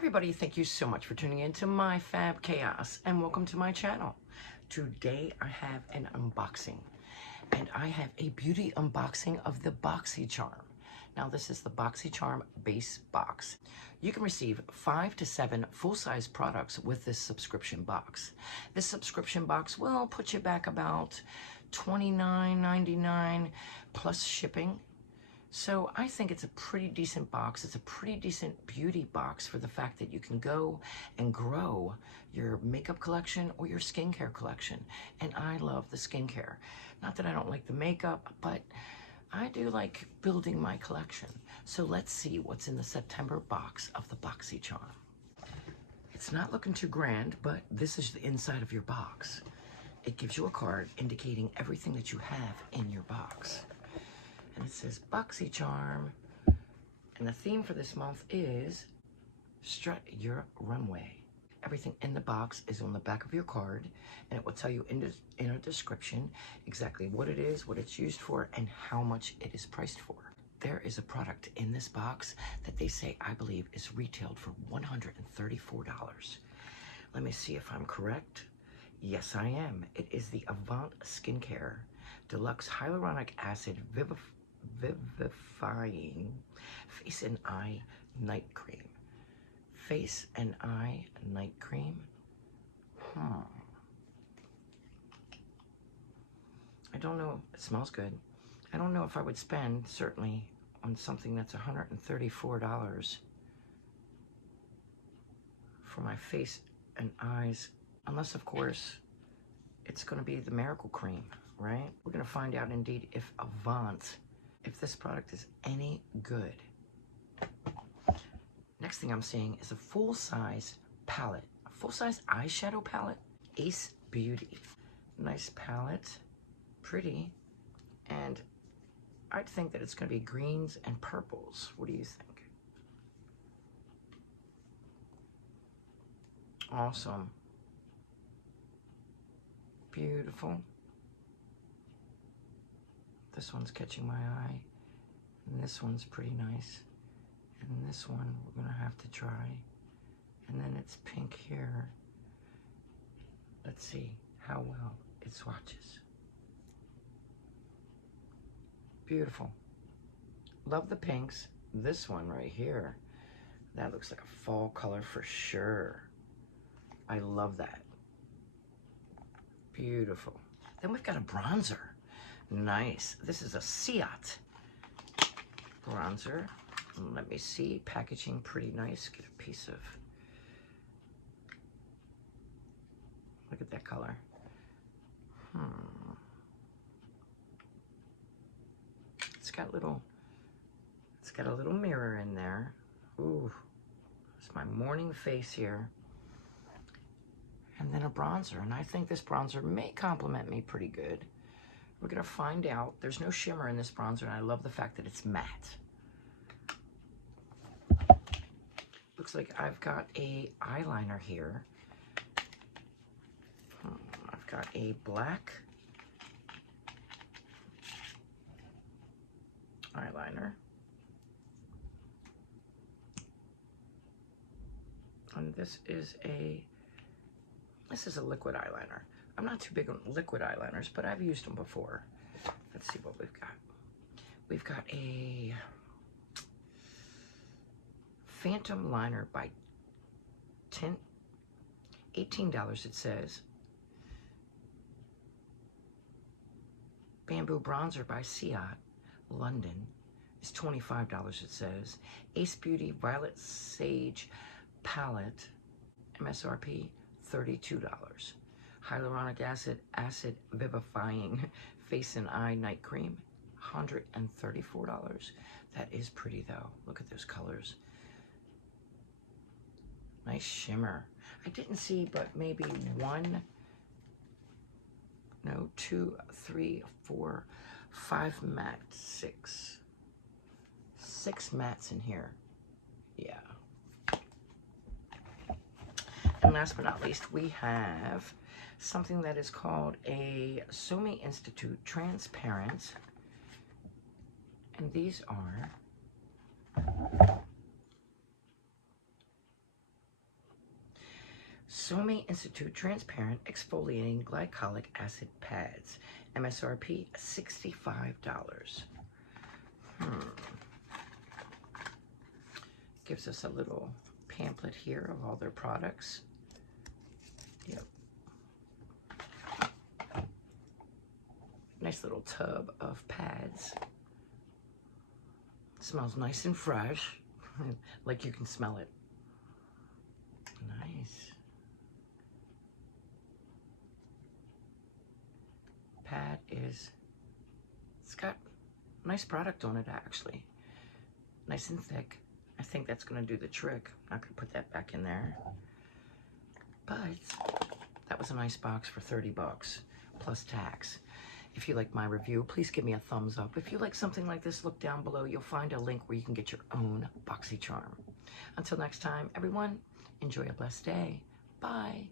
everybody, thank you so much for tuning in to my Fab Chaos and welcome to my channel. Today I have an unboxing and I have a beauty unboxing of the BoxyCharm. Now this is the BoxyCharm base box. You can receive 5 to 7 full-size products with this subscription box. This subscription box will put you back about $29.99 plus shipping. So I think it's a pretty decent box. It's a pretty decent beauty box for the fact that you can go and grow your makeup collection or your skincare collection. And I love the skincare. Not that I don't like the makeup, but I do like building my collection. So let's see what's in the September box of the BoxyCharm. It's not looking too grand, but this is the inside of your box. It gives you a card indicating everything that you have in your box. And it says BoxyCharm, and the theme for this month is Strut Your Runway. Everything in the box is on the back of your card, and it will tell you in a description exactly what it is, what it's used for, and how much it is priced for. There is a product in this box that they say, I believe, is retailed for $134. Let me see if I'm correct. Yes, I am. It is the Avant Skincare Deluxe Hyaluronic Acid Vivifying Face and Eye Night Cream. Face and Eye Night Cream. I don't know. It smells good. I don't know if I would spend, certainly, on something that's $134 for my face and eyes. Unless, of course, it's going to be the Miracle Cream, right? We're going to find out, indeed, if Avant, if this product is any good. Next thing I'm seeing is a full-size palette, a full-size eyeshadow palette, Ace Beauty. Nice palette, pretty, and I'd think that it's going to be greens and purples. What do you think? Awesome. Beautiful. This one's catching my eye, and this one's pretty nice, and this one we're gonna have to try, and then it's pink here. Let's see how well it swatches. Beautiful. Love the pinks. This one right here, that looks like a fall color for sure. I love that. Beautiful. Then we've got a bronzer. Nice. This is a Ciat bronzer. Let me see. Packaging pretty nice. Get a piece of. Look at that color. It's got a little mirror in there. Ooh. It's my morning face here. And then a bronzer. And I think this bronzer may complement me pretty good. We're gonna find out. There's no shimmer in this bronzer, and I love the fact that it's matte. Looks like I've got a eyeliner here. I've got a black eyeliner. And this is a liquid eyeliner. I'm not too big on liquid eyeliners, but I've used them before. Let's see what we've got. We've got a Phantom Liner by Tint. $18 it says. Bamboo Bronzer by Ciat, London. Is $25 it says. Ace Beauty Violet Sage Palette, MSRP $32. Hyaluronic Acid Vivifying Face and Eye Night Cream, $134. That is pretty though. Look at those colors. Nice shimmer. I didn't see but maybe 2, 3, 4, 5 matte, 6 mattes in here. Yeah. And last but not least, we have something that is called a Somi Institute Transparent. And these are Somi Institute Transparent Exfoliating Glycolic Acid Pads. MSRP $65. Gives us a little pamphlet here of all their products. Yep. Nice little tub of pads. Smells nice and fresh, like you can smell it. Nice. Pad is, it's got nice product on it actually. Nice and thick. I think that's gonna do the trick. I'm not gonna put that back in there. But that was a nice box for 30 bucks plus tax. If you like my review, please give me a thumbs up. If you like something like this, look down below. You'll find a link where you can get your own BoxyCharm. Until next time, everyone, enjoy a blessed day. Bye.